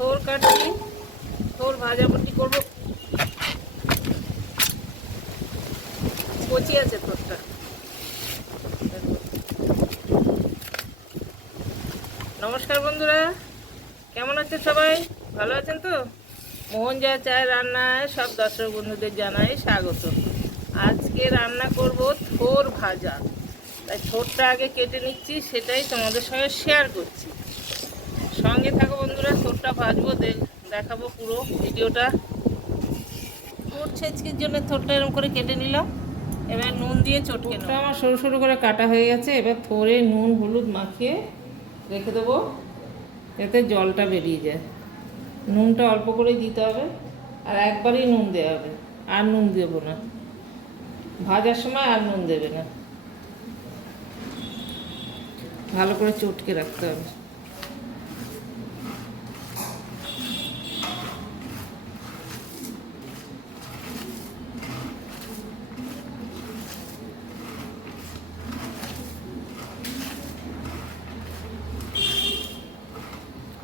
থোর কাটছি, থোর ভাজাভুজি করবো। কচি আছে থোরটা। নমস্কার বন্ধুরা, কেমন আছেন সবাই? ভালো আছেন তো? মোহন যা চায় রান্নায় সব দর্শক বন্ধুদের জানাই স্বাগত। আজকে রান্না করব থোর ভাজা। তাই থোরটা আগে কেটে নিচ্ছি, সেটাই তোমাদের সঙ্গে শেয়ার করছি। সঙ্গে থাকো বন্ধুরা, থোরটা ভাজবো, দেখাবো পুরো ভিডিওটা। থোর ছেঁচকির জন্য থোরটা এরকম করে কেটে নিলাম। এবার নুন দিয়ে চটকে নেব। আমার সরু সরু করে কাটা হয়ে গেছে। এবার থোরে নুন হলুদ মাখিয়ে রেখে দেবো, যাতে জলটা বেরিয়ে যায়। নুনটা অল্প করেই দিতে হবে, আর একবারই নুন দেওয়া হবে, আর নুন দেবো না। ভাজার সময় আর নুন দেবে না। ভালো করে চটকে রাখতে হবে।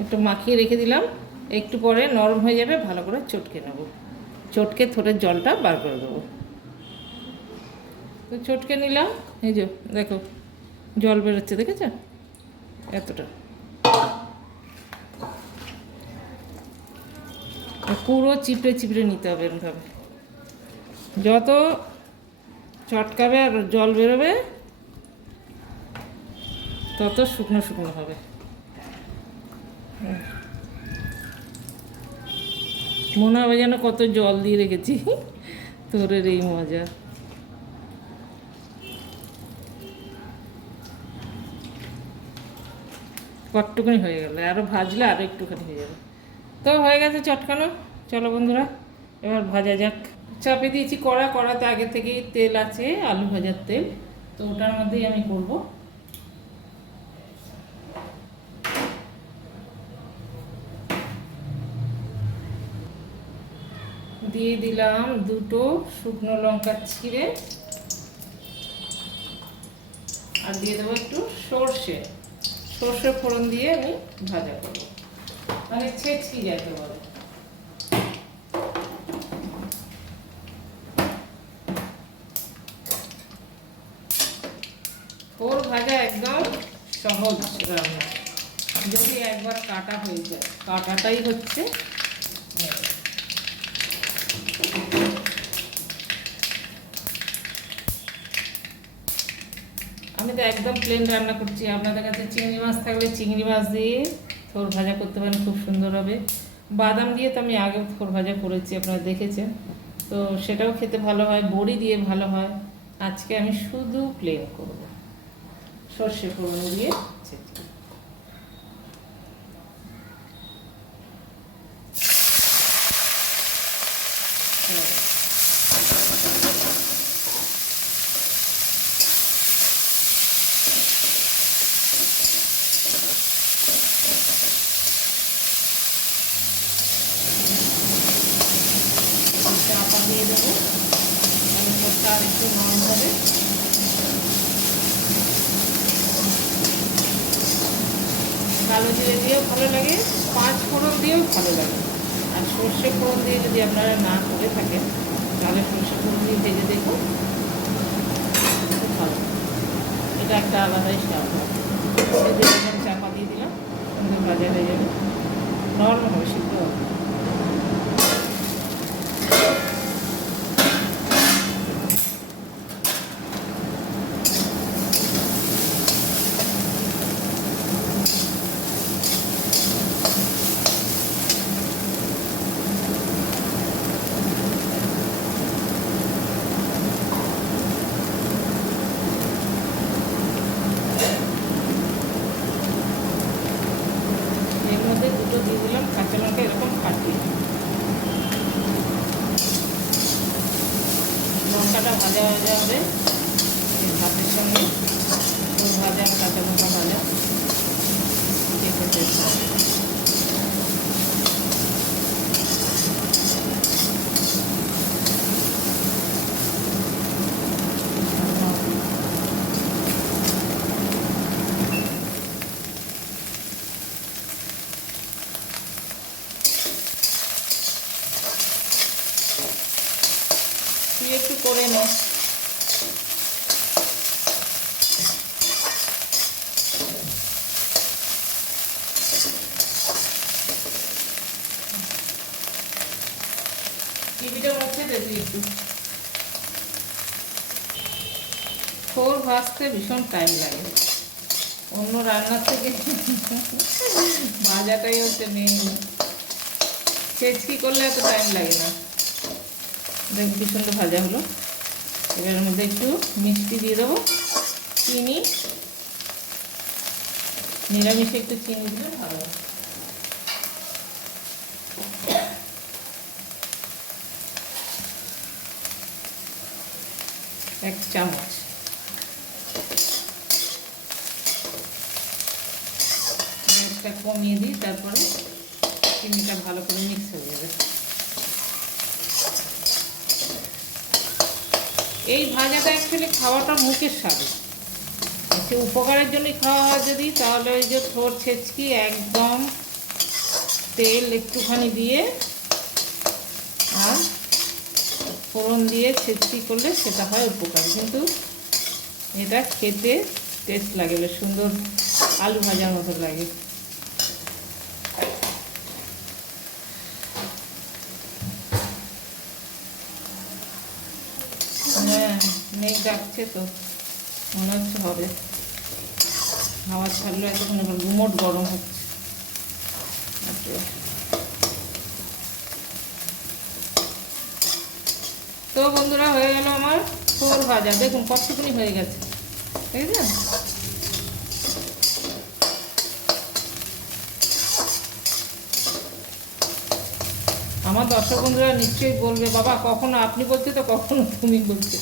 একটু মাখিয়ে রেখে দিলাম, একটু পরে নরম হয়ে যাবে, ভালো করে চটকে নেব। চটকে থোড়ের জলটা বার করে দেবো। তো চটকে নিলাম, এই যে দেখো জল বেরোচ্ছে, দেখেছ? এতটা পুরো চিপড়ে চিপড়ে নিতে হবে এরকমভাবে। যত চটকাবে আর জল বেরোবে তত শুকনো শুকনো হবে। মনে হবে যেন কত জল দিয়ে রেখেছি। তোরের এই মজা। কতটুকুনি হয়ে গেল, আরও ভাজলে আরও একটুখানি হয়ে যাবে। তো হয়ে গেছে চটকানো। চলো বন্ধুরা, এবার ভাজা যাক। চাপে দিয়েছি কড়াতে আগে থেকেই তেল আছে, আলু ভাজার তেল। তো ওটার মধ্যেই আমি করব। দিয়ে দিলাম দুটো শুকনো লঙ্কা ছিঁড়ে, আর দিয়ে দেবো একটু সর্ষে ফোড়ন দিয়ে আমি ভাজা করবো, মানে ছেঁচকি যাতে বলে। থোর ভাজা একদম সহজ রান্না, যদি একবার কাটা হয়ে যায়। কাটাটাই হচ্ছে আমি তো একদম প্লেন রান্না করছি। আপনাদের কাছে চিংড়ি মাছ থাকলে চিংড়ি মাছ দিয়ে থোর ভাজা করতে পারেন, খুব সুন্দর হবে। বাদাম দিয়ে তো আমি আগে থোর ভাজা করেছি, আপনারা দেখেছেন, তো সেটাও খেতে ভালো হয়। বড়ি দিয়ে ভালো হয়। আজকে আমি শুধু প্লেন করব, সর্ষে ফোড়ন দিয়ে ছেঁচকি। চাপা দিয়ে দেবো, আর একটু নরম হবে। কালো জিরে দিয়েও ভালো লাগে, 5 ফোড়ন দিয়েও ভালো লাগে। আর সর্ষে ফোড়ন দিয়ে যদি আপনারা না করে থাকেন, তাহলে সর্ষে ফোড়ন দিয়ে ভেজে দেখুন, খুব ভালো। এটা একটা আলাদাই স্বাদ হয়। চাপা দিয়ে দিলাম, সুন্দর ভাজা হয়ে যাবে, নরম হবে, সিদ্ধ হবে। দুটো দিয়ে দিলাম কাঁচা লঙ্কা, এরকম ফাটিয়ে। লঙ্কাটা ভাজা ভাজা হবে ভাতের সঙ্গে। ভাজা কাঁচা লঙ্কা ভাজা খেতে তুই একটু করে নে। টিভিটা মুছে দে তুই একটু। থোর ভাজতে ভীষণ টাইম লাগে, অন্য রান্নার থেকে ভাজাটাই হচ্ছে মেন। ছেচকি করলে এত টাইম লাগে না। দেখ কি সুন্দর ভাজা হলো। এবার মধ্যে একটু মিষ্টি দিয়ে দেবো, চিনি, নিরামিষে একটু চিনি দিলে ভালো। 1 চামচ। গ্যাসটা কমিয়ে দিই, তারপরে চিনিটা ভালো করে মিক্স হয়ে যাবে। এই ভাজাটা অ্যাকচুয়ালি খাওয়াটা মুখের স্বাদে, সে উপকারের জন্যই খাওয়া হয় যদি, তাহলে ওই যে থোর ছেচকি একদম তেল একটুখানি দিয়ে আর ফোড়ন দিয়ে ছেচকি করলে সেটা হয় উপকারী। কিন্তু এটা খেতে টেস্ট লাগে, বেশ সুন্দর আলু ভাজার মতো লাগে। হ্যাঁ, মেঘ ডাকছে তো, মনে হচ্ছে হবে। হাওয়া ছাড়লো এতক্ষণ, এবার গুমোট গরম হচ্ছে। তো বন্ধুরা, হয়ে গেল আমার থোর ভাজা। দেখুন কতটুকুনি হয়ে গেছে, ঠিক আছে? আমার দর্শক বন্ধুরা নিশ্চয়ই বলবে, বাবা কখনো আপনি বলছে তো কখনো তুমি বলছে।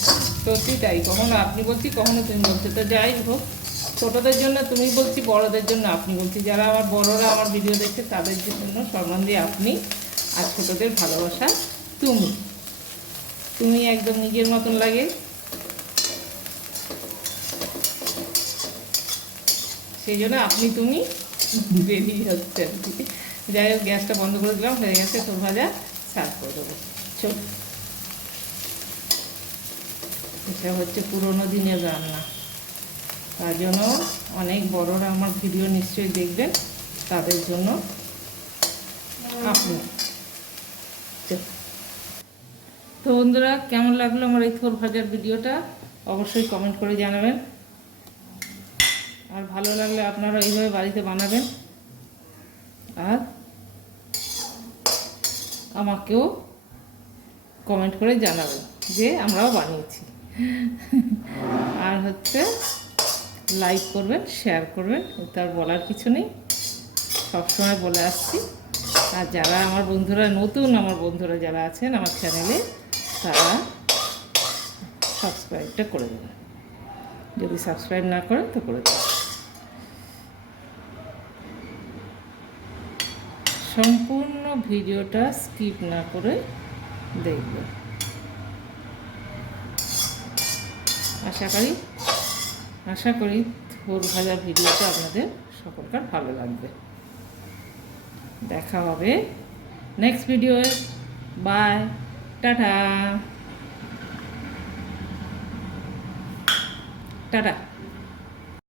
সত্যি তাই, কখনো আপনি বলছি কখনো তুমি বলছে। তো যাই হোক, ছোটোদের জন্য তুমি বলছি, বড়োদের জন্য আপনি বলছি। যারা আমার বড়োরা আমার ভিডিও দেখছে তাদের জন্য সম্মান দিয়ে আপনি, আর ছোটোদের ভালোবাসা তুমি। তুমি একদম নিজের মতন লাগে, সেই জন্য আপনি তুমি বেরিয়ে যাচ্ছে আর কি। যাই হোক, গ্যাসটা বন্ধ করে দিলাম, হয়ে গেছে থোর ভাজা, সার্ভ করে দেবো। চল, এটা হচ্ছে পুরোনো দিনের রান্না, তার জন্য অনেক বড়রা আমার ভিডিও নিশ্চয়ই দেখবেন, তাদের জন্য আপনি। তো বন্ধুরা, কেমন লাগলো আমার এই থোর ভাজার ভিডিওটা অবশ্যই কমেন্ট করে জানাবেন। আর ভালো লাগলে আপনারা এইভাবে বাড়িতে বানাবেন, আর আমাকেও কমেন্ট করে জানাবেন যে আমরাও বানিয়েছি। আর হচ্ছে লাইক করবেন, শেয়ার করবেন, তার বলার কিছু নেই, সবসময় বলে আসছি। আর যারা আমার বন্ধুরা নতুন, আমার বন্ধুরা যারা আছেন আমার চ্যানেলে, তারা সাবস্ক্রাইবটা করে দেবেন। যদি সাবস্ক্রাইব না করেন তো করে দেবেন। সম্পূর্ণ ভিডিওটা স্কিপ না করে দেখবেন। আশা করি থোর ভাজা ভিডিওটা আপনাদের সকলকার ভালো লাগবে। দেখা হবে নেক্সট ভিডিওয়ে। Bye, tata tata.